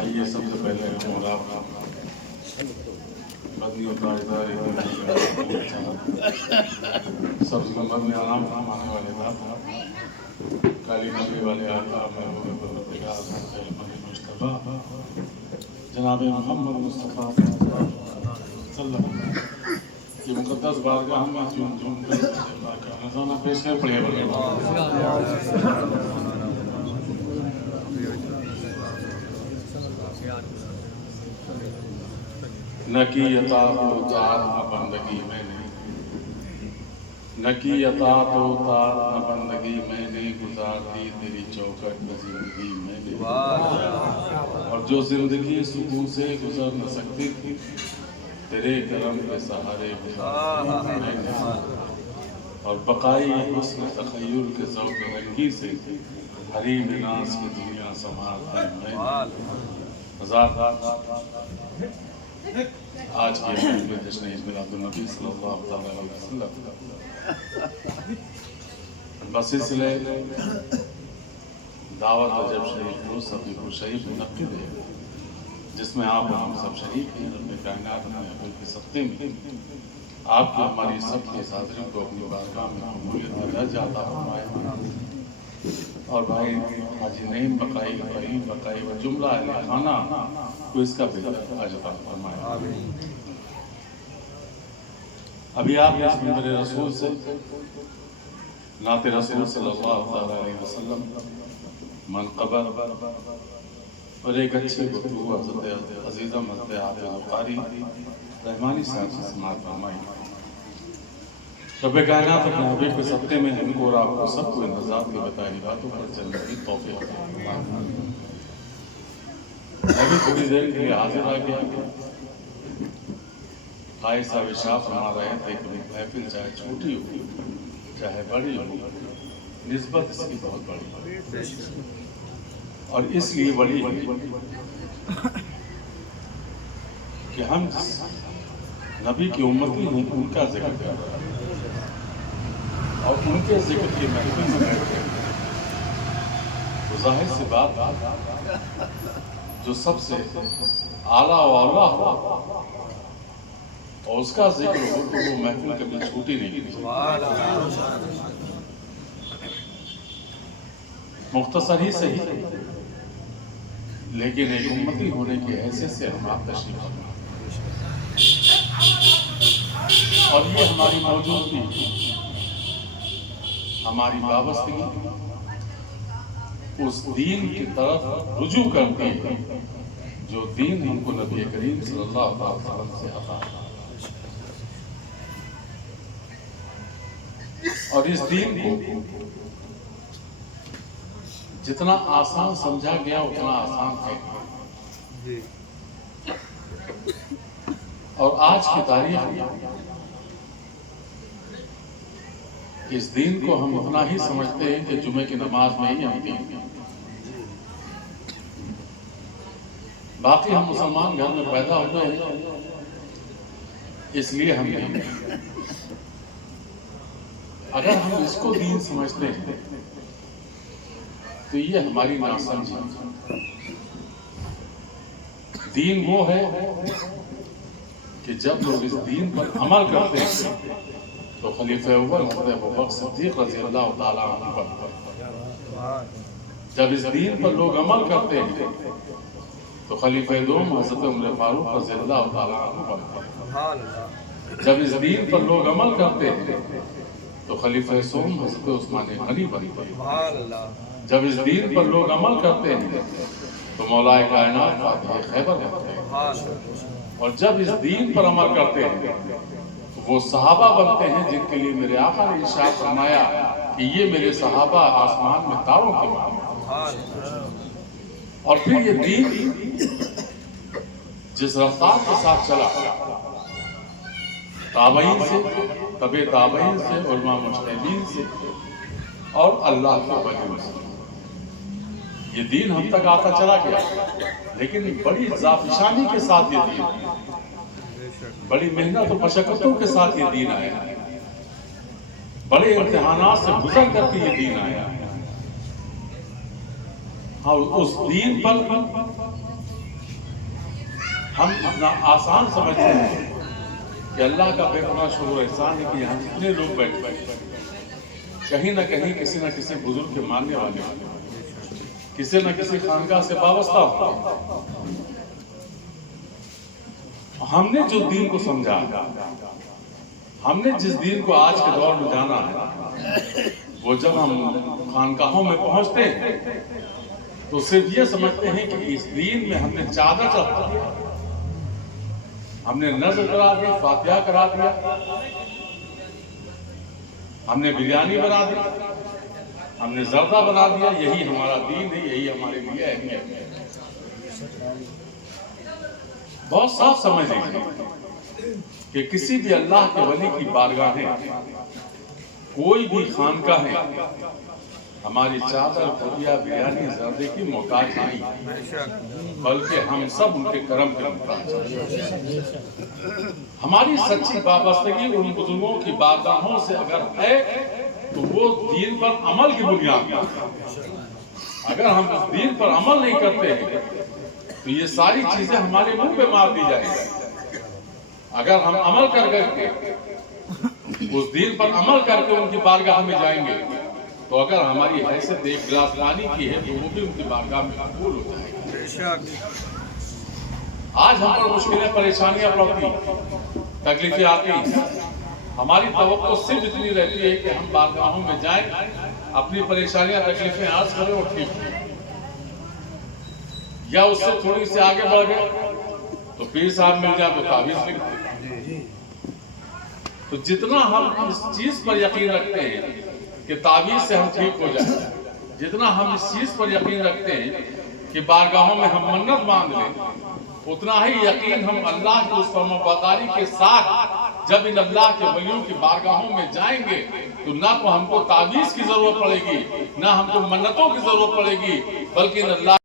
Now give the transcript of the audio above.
آئیے سب سے پہلے ہمارا مدنی اور تاجدار سب سے مدنی آرام فرمانے والے داتا کالی نبی والے آقا محبوب پروردگار محمد مصطفیٰ جناب محمد مصطفیٰ صلی اللہ علیہ وسلم کی مقدس بارگاہ میں جھوم جھوم کر اللہ کا نذرانہ پیش کر پڑھے بلے نہ کی اطاعت و طاعت نہ بندگی میں نے نہ کی اطاعت و طاعت نہ بندگی میں نے گزار دی تیری چوکھٹ میں زندگی میں نے اور جو زندگی سکون سے گزر نہ سکتی تھی تیرے کرم کے سہارے گزار میں نے اور بقائی حسن تخیل کے ذوق رنگی سے حریم ناز کی دنیا سنبھال دی میں نے آج کی محفل جشن عید میلاد النبی صلی اللہ علیہ وسلم بسلسلہ دعوت رجب شریف کو سبھی کو شریف منعقد ہے جس میں آپ ہم سب شریک ہیں رب کائنات نے محفل کے سبتے میں آپ کو ہماری سب کے حاضرین کو اپنی بارگاہ میں قبولیت درجہ عطا فرمائے اور بھائی حاجی نعیم بقائی فریم بقائی و جملہ اہل خانہ کو اس کا بھی عطا فرمائے ابھی آپ نے اس منبر رسول سے نعت رسول صلی اللہ علیہ وسلم منقبت اور ایک اچھی گفتگو حضرت عزیزہ حضرت حافظ بخاری رحمانی صاحب سے سماعت فرمائی رب کائنات اپنے حبیب کے صدقے میں ہم کو اور آپ کو سب کو انتظار کی بتائی باتوں پر چلنے کی توفیق میں بھی تھوڑی دیر کے لیے حاضر آ گیا بھائی صاحب ارشاد فرما رہے تھے کہ محفل چاہے چھوٹی ہو چاہے بڑی ہو نسبت اس کی بہت بڑی اور اس لیے بڑی کہ ہم نبی کی امتی ہیں ان کا ذکر کر رہے ہیں اور ان کے ذکر کی محفل میں بیٹھے تو ظاہر سی بات جو سب سے اعلیٰ و اعلیٰ ہو اور اس کا ذکر ہو تو وہ محفل کبھی چھوٹی نہیں کی مختصر ہی صحیح لیکن ایک امتی ہونے کی حیثیت سے ہم آپ تشریف فرما اور یہ ہماری موجودگی ہماری وابستگی اس دین کی طرف رجوع کرتی ہے جو دین ہم کو نبی کریم صلی اللہ علیہ وسلم سے عطا ہے اور اس دین کو جتنا آسان سمجھا گیا اتنا آسان ہے اور آج کی تاریخ میں اس دین کو ہم اتنا ہی سمجھتے ہیں کہ جمعے کی نماز میں ہی ہم دین باقی ہم مسلمان گھر میں پیدا ہوئے ہیں اس لیے ہم دین اگر ہم اس کو دین سمجھتے ہیں تو یہ ہماری ناسمجھی دین وہ ہے کہ جب لوگ اس دین پر عمل کرتے ہیں تو خلیفہ اول حضرت ابوبکر صدیق رضی اللہ تعالیٰ عنہ پر جب اس دین پر لوگ عمل کرتے ہیں تو خلیفہ دوم حضرت عمر فاروق رضی اللہ تعالیٰ عنہ پر جب اس دین پر لوگ عمل کرتے ہیں تو خلیفہ سوم حضرت عثمان غنی بنتے ہیں جب اس دین پر لوگ عمل کرتے ہیں تو مولا کائنات فاتح خیبر بنتے ہیں اور جب اس دین پر عمل کرتے ہیں تو وہ صحابہ بنتے ہیں جن کے لیے میرے آقا نے ارشاد فرمایا کہ یہ میرے صحابہ آسمان میں تاروں کے مانند اور پھر یہ دین جس رفتار کے ساتھ چلا تابعین سے تبع تابعین سے علماء مجتہدین سے اور اللہ کے ولیوں سے یہ دین ہم تک آتا چلا گیا لیکن بڑی ذافشانی کے ساتھ یہ دین بڑی محنت و مشقتوں کے ساتھ یہ دین آیا بڑے امتحانات سے گزر کر کے یہ دین آیا ہاں اس دین پر ہم اتنا آسان سمجھتے ہیں کہ اللہ کا بے پناہ شکر و احسان ہے کہ یہاں جتنے لوگ بیٹھے کہیں نہ کہیں کسی نہ کسی بزرگ کے ماننے والے کسی نہ کسی خانقاہ سے وابستہ ہوتے ہیں۔ ہم نے جو دین کو سمجھا، ہم نے جس دین کو آج کے دور میں جانا ہے، وہ جب ہم خانقاہوں میں پہنچتے ہیں تو صرف یہ سمجھتے ہیں کہ اس دین میں ہم نے چادر چڑھا دیا، ہم نے نذر کرا دیا، فاتحہ کرا دیا، ہم نے بریانی بنا دی، ہم نے زردہ بنا دیا، یہی ہمارا دین ہے، یہی ہمارے لیے اہمیت ہے۔ بہت صاف سمجھ لیجیے کہ کسی بھی اللہ کے ولی کی بارگاہیں، کوئی بھی خانقاہ ہے، ہماری چادر، پھٹیا، بریانی، زردے کی محتاج نہیں، بلکہ ہم سب ان کے کرم کے محتاج ہیں۔ ہماری سچی وابستگی ان بزرگوں کی بارگاہوں سے اگر ہے تو وہ دین پر عمل کی بنیاد ہے۔ اگر ہم اس دین پر عمل نہیں کرتے ہیں تو یہ ساری چیزیں ہمارے منہ پہ مار دی جائیں گی۔ اگر ہم عمل کر کے اس دین پر عمل کر کے ان کی بارگاہ میں جائیں گے تو اگر ہماری حیثیت ایک گلاس پانی کی ہے تو وہ بھی ان کی بارگاہ میں قبول ہو جائے گی۔ آج ہم پر مشکلیں، پریشانیاں پڑتی، تکلیفیں آتی، ہماری توقع صرف اتنی رہتی ہے کہ ہم بارگاہوں میں جائیں، اپنی پریشانیاں، تکلیفیں عرض کریں اور ٹھیک کریں، یا اس سے تھوڑی سے آگے بڑھ گئے تو پیر صاحب مل جائے تو تعویذ لکھ دیں۔ تو جتنا ہم اس چیز پر یقین رکھتے ہیں کہ تعویذ سے ہم ٹھیک ہو جائیں، جتنا ہم اس چیز پر یقین رکھتے ہیں کہ بارگاہوں میں ہم منت مانگ لیں، اتنا ہی یقین ہم اللہ کی اس فرمانبرداری کے ساتھ جب ان اللہ کے ولیوں کی بارگاہوں میں جائیں گے تو نہ تو ہم کو تعویذ کی ضرورت پڑے گی، نہ ہم کو منتوں کی ضرورت پڑے گی، بلکہ ان اللہ